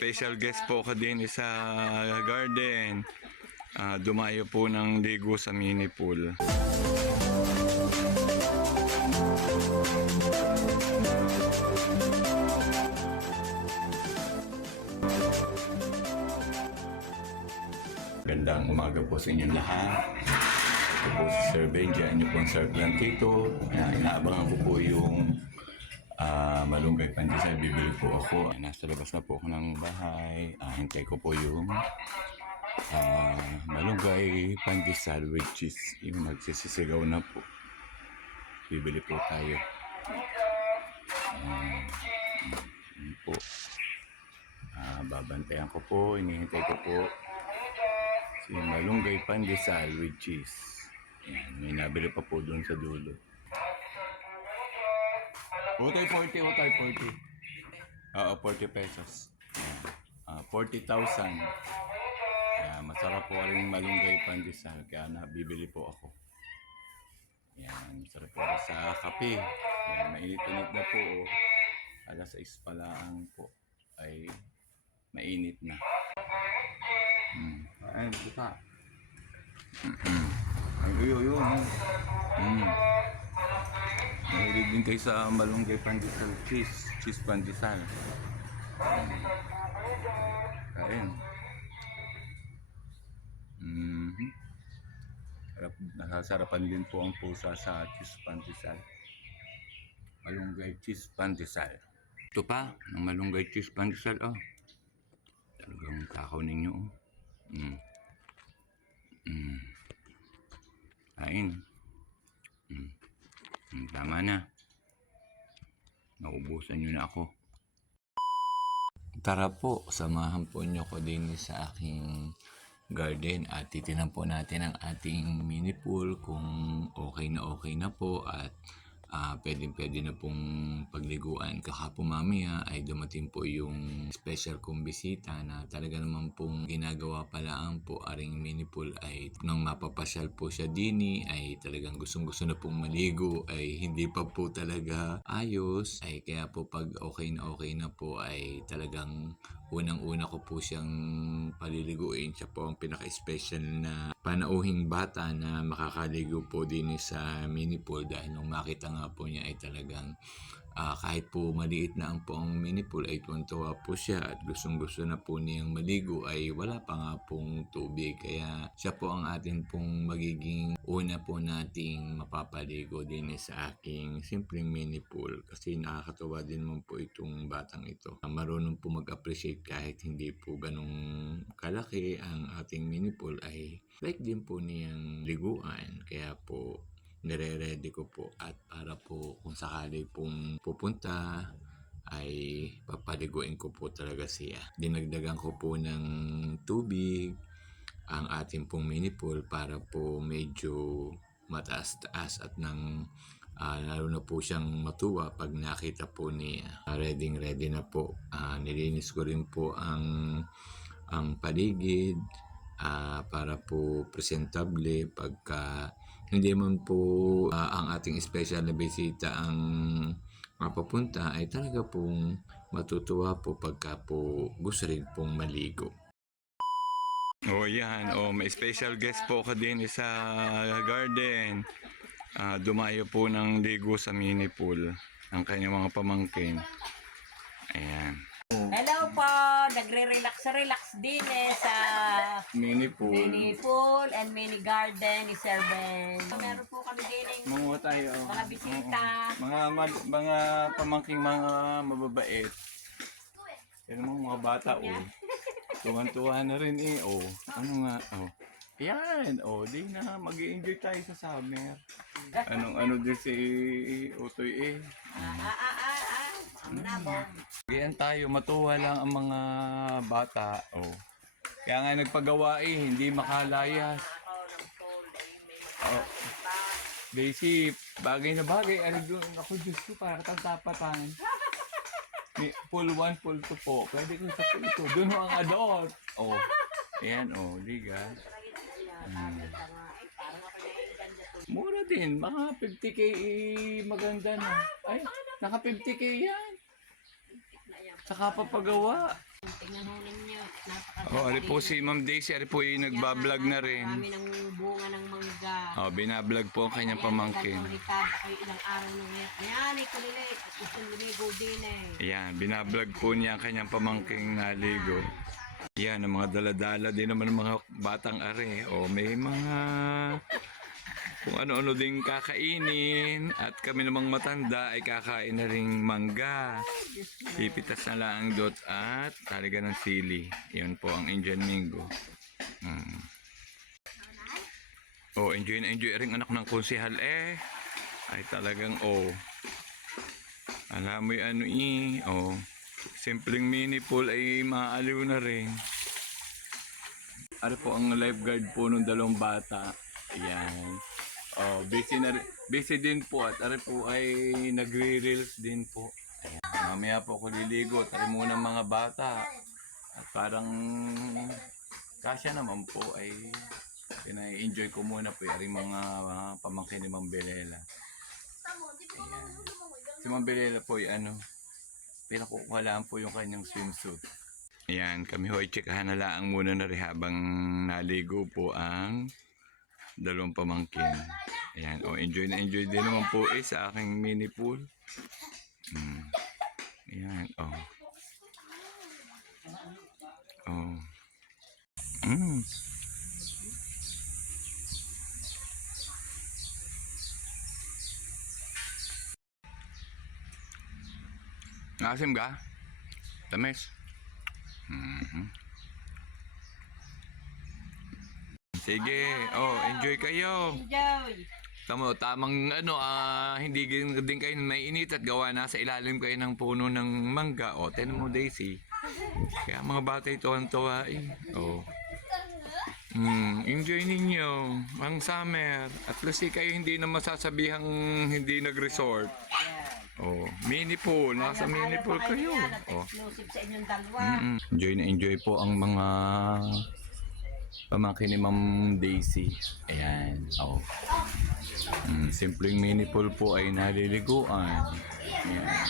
special guest po ka din sa garden. Dumayo po ng ligo sa mini pool. Gandang umaga po sa inyong lahat. Ito po si Sir Benji, ano pong Sir Plantito. Inaabangan ko po yung malunggay pandesal. Bibili po ako. Nasa labas na po ako ng bahay. Hintay ko po yung malunggay pandesal with cheese. Yung magsisisigaw na po. Bibili po tayo. Yun po. Babantayan ko po. Inihintay ko po si malunggay pandesal with cheese. Ayan, may nabili pa po doon sa dulo. Utay 40, utay 40. Oo, 40 pesos. 40,000. Masarap po rin malunggay pandesal, kaya nabibili po ako. Ayan, masarap po sa kape. Ayan, mainit-init na po. Alas 6 pa lang po ay mainit na. Ayan, buka. Ay, yun. Mahilig din kayo sa malunggay pandesal cheese pandesal. Kain. Nasasarapan din po ang pusa sa cheese pandesal. Malunggay cheese pandesal. Ito pa, ng malunggay cheese pandesal. Talagang takaw ninyo. Kain. Tama na. Naubusan nyo na ako. Tara po, samahan po nyo ko din sa aking garden at titinan po natin ang ating mini pool kung okay na po at pwede na pong pagliguan. Kahapon mamaya ay dumating po yung special kong bisita na talaga naman pong ginagawa palaan po aring mini pool ay nung mapapasyal po siya dini ay talagang gustong-gusto na pong maligo ay hindi pa po talaga ayos ay kaya po pag okay na po ay talagang unang-una ko po siyang paliliguin. Siya po ang pinaka-special na panauhing bata na makakaligo po din sa mini pool dahil nung makita nga po niya ay talagang kahit po maliit na ang po ang mini pool ay tuwan-tuwa po siya at gustong-gusto na po niyang maligo ay wala pa nga pong tubig kaya siya po ang atin pong magiging una po nating mapapaligo din sa aking simpleng mini pool kasi nakakatawa din naman po itong batang ito. Marunong po mag-appreciate kahit hindi po ganong kalaki ang ating mini pool ay like din po niyang liguan kaya po nire-ready ko po at para po kung sakali pong pupunta ay papaliguin ko po talaga siya. Dinagdagan ko po ng tubig ang ating pong mini pool para po medyo mataas-taas at nang lalo na po siyang matuwa pag nakita po niya. Ready na po. Nilinis ko rin po ang paligid para po presentable pagka hindi man po ang ating special na bisita ang mapapunta ay talaga pong matutuwa po pagka po gusto rin pong maligo. Yan. May special guest po ka din sa garden. Dumayo po ng ligo sa mini pool ang kanyang mga pamangkin. Ayan. Hello po, nagre-relax din sa Mini pool and mini garden ni Sir Ben. Meron po kami din mga tayo. mga bisita. Mga pamangking mga mababait. Pero mga bata tuwan-tuwa na rin Ano nga Yan, di na mag-i-enjoy tayo sa summer. Ano din si Utoy Ganyan tayo, matuwa lang ang mga bata. Kaya nga nagpagawa hindi makalayas. Daisy, bagay na bagay. Ako, Diyos ko, para tatapatan. Pool 1, pool 2 po. Pwede ko sa pool 2. Doon ang adult. Ayan, liga. Mura din. Mga 50k maganda na. Ay, naka 50k yan. Saka papagawa. Tingnan ho ninyo. Oh, ari po si Ma'am Daisy, ari po yung nagbablog na rin. Marami ng bunga ng mangga. Oh, binablog po ang kanyang Ayan, pamangkin. nagkakuritab. Ay, ilang araw nung ngayon. Ayan, ikulilit. At gusto lumigo din eh. Ayan, binablog po niya ang kanyang pamangking naligo. Yan, ang mga daladala din naman ng mga batang are. O may mga kung ano-ano din kakainin. At kami namang matanda ay kakain na ring mangga. Pipitas na lang dot at talaga ng sili. Yun po ang Indian Mingo. Oh, enjoy na enjoy rin anak ng konsehal eh. Ay talagang alam mo yung ano simpleng mini pool ay maaliw na rin. Ano po ang lifeguard po ng dalawang bata. Ayan. Oh, busy din po at ano po ay nagre-reels din po. Ayan. Mamaya po ako liligo. Tari muna mga bata. At parang kasya naman po ay enjoy ko muna po yung mga pamangkin ni Ma'am Belela. Ayan. Si Ma'am Belela po ay pinakukuhalaan po yung kanyang swimsuit. Ayan, kami ho ay tsikahan na lang muna na rin habang naligo po ang dalawang pamangkin. Ayan, enjoy na enjoy din naman po sa aking mini pool. Ayan, Asim ka? Tamis? Sige, enjoy kayo. Enjoy! Tamang hindi din kayo mainit at gawa na sa ilalim kayo ng puno ng mangga. Tinan mo Daisy. Kaya mga bata ito ang tuwa eh. Enjoy ninyo ang summer. At least kayo hindi na masasabihang hindi nag-resort. Mini pool. Nasa mini pool kayo. Exclusive sa inyong dalawa. Enjoy na enjoy po ang mga pamangkin ni Ma'am Daisy. Ayan. Simpleng mini pool po ay naliliguan. Ayan.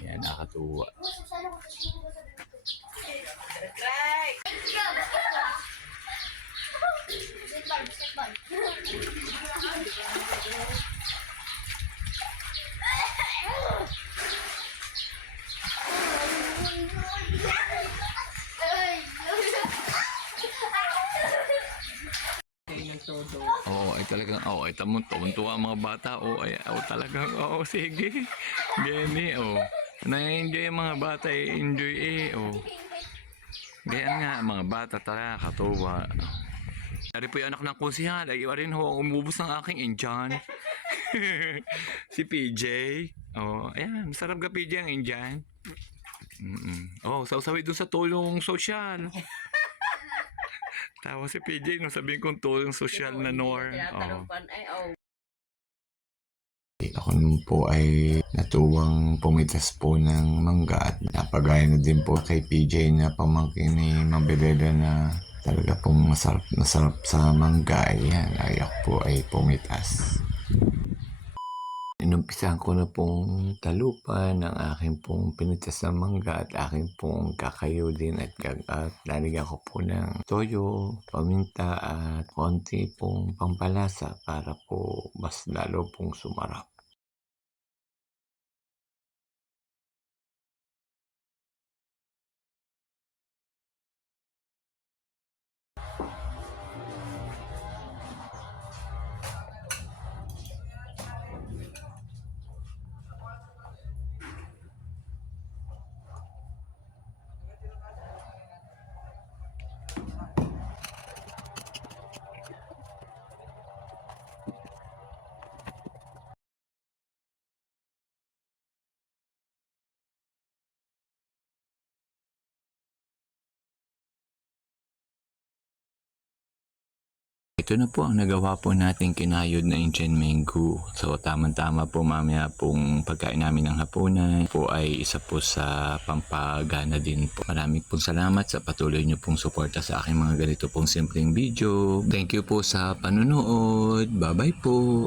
Ayan, nakatuwa. Ay talagang, ay tuwan-tuwa ang mga bata. Talagang, sige. Gani, na-enjoy ang mga bata, enjoy Ganyan nga, mga bata talaga, katuwa. Dari po yung anak ng konsehal, ay rin ho, umubos ng aking Indian. Si PJ. Ayan, masarap ka PJ ang Indian. Sausawi doon sa tulong sosyal. Tawa si PJ, sabihin kong tulong sosyal na Nor. Ako naman po ay natuwang pumitas po ng mangga at napagaya na din po kay PJ na pamangkin ni Ma'am Belela na talaga pong masarap sa mangga. Ayan, ay ako po ay pumitas. Inumpisahan ko na pong talupan ng aking pong pinitas na mangga at aking pong kakayudin at lalagyan ko po ng toyo, paminta at konti pong pampalasa para po mas lalo pong sumarap. Ito na po ang nagawa po natin kinayod na Indian Mango. So tamang-tama po mamaya pong pagkain namin ng hapunan po ay isa po sa pampagana din po. Maraming pong salamat sa patuloy niyo pong suporta sa aking mga ganito pong simpleng video. Thank you po sa panunood. Bye-bye po.